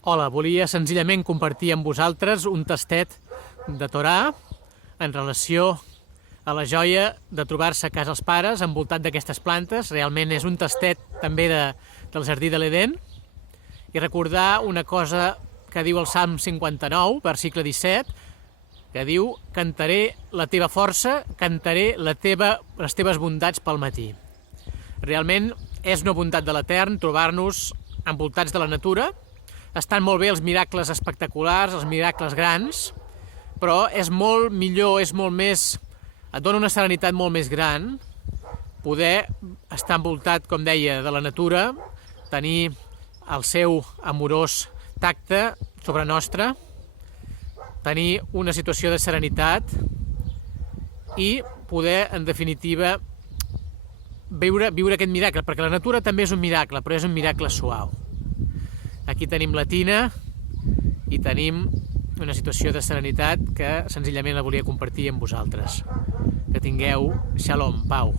Hola, volia senzillament compartir amb vosaltres un tastet de Torà en relació a la joia de trobar-se a casa els pares envoltat d'aquestes plantes. Realment és un tastet també del Jardí de l'Edén, i recordar una cosa que diu el Salm 59, versicle 17, que diu: cantaré la teva força, cantaré les teves bondats pel matí. Realment és una bondat de l'Etern trobar-nos envoltats de la natura. Estan molt bé els miracles espectaculars, els miracles grans, però és molt millor, és molt més, et dona una serenitat molt més gran poder estar envoltat, com deia, de la natura, tenir el seu amorós tacte sobre nostre, tenir una situació de serenitat i poder, en definitiva, viure aquest miracle, perquè la natura també és un miracle, però és un miracle suau. Aquí tenim la tina i tenim una situació de serenitat que senzillament la volia compartir amb vosaltres. Que tingueu shalom, pau.